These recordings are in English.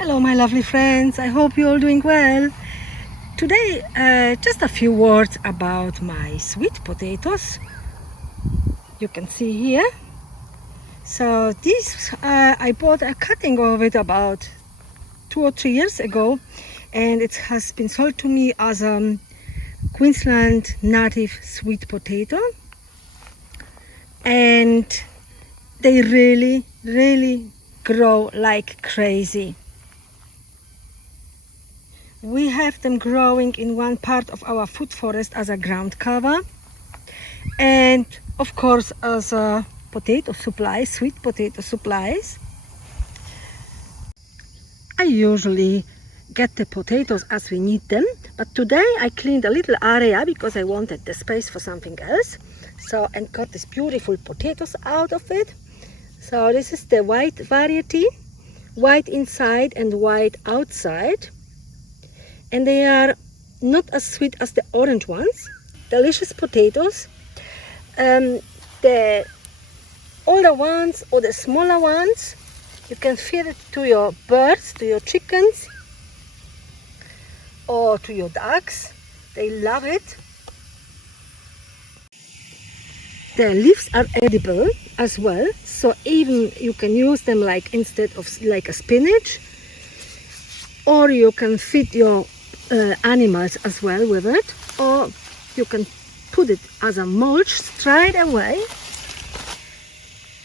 Hello my lovely friends, I hope you're all doing well. Today just a few words about my sweet potatoes. You can see here. So this I bought a cutting of it about 2 or 3 years ago, and it has been sold to me as a Queensland native sweet potato, and they really grow like crazy. We have them growing in one part of our food forest as a ground cover, and of course as a potato supply, sweet potato supplies. I usually get the potatoes as we need them, but today I cleaned a little area because I wanted the space for something else. So, and got these beautiful potatoes out of it. So this is the white variety, white inside and white outside. And they are not as sweet as the orange ones. Delicious potatoes. The older ones or the smaller ones, you can feed it to your birds, to your chickens, or to your ducks. They love it. The leaves are edible as well, so even you can use them like instead of like a spinach, or you can feed your animals as well with it, or you can put it as a mulch straight away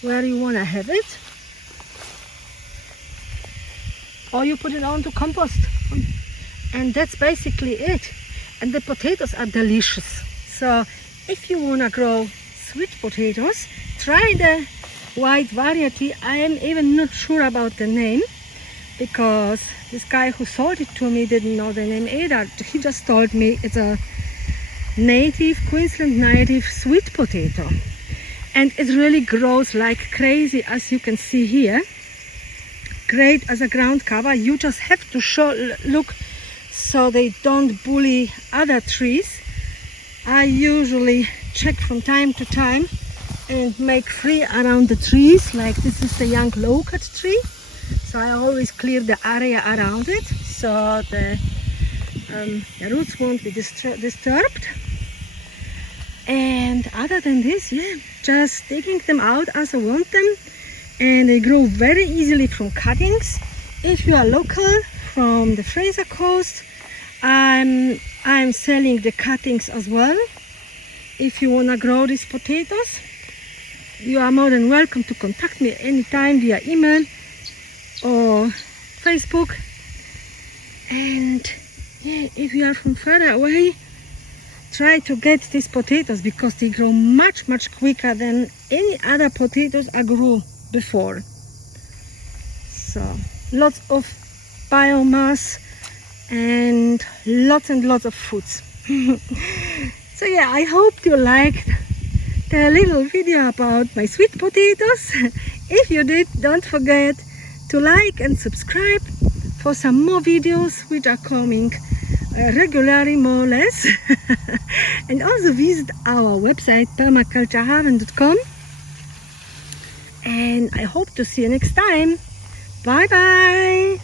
where you want to have it, or you put it onto compost, and that's basically it. And the potatoes are delicious. So if you want to grow sweet potatoes, try the white variety. I am even not sure about the name, because this guy who sold it to me didn't know the name either. He just told me it's a native, Queensland native sweet potato. And it really grows like crazy, as you can see here. Great as a ground cover. You just have to look so they don't bully other trees. I usually check from time to time and make free around the trees. Like this is the young low-cut tree. So I always clear the area around it, so the roots won't be disturbed. And other than this, yeah, just taking them out as I want them, and they grow very easily from cuttings. If you are local from the Fraser Coast, I'm selling the cuttings as well. If you want to grow these potatoes, you are more than welcome to contact me anytime via email or Facebook. And yeah, if you are from further away, try to get these potatoes, because they grow much quicker than any other potatoes I grew before. So lots of biomass and lots of foods. So yeah, I hope you liked the little video about my sweet potatoes. If you did, don't forget to like and subscribe for some more videos which are coming regularly, more or less. And also visit our website permaculturehaven.com, and I hope to see you next time. Bye bye.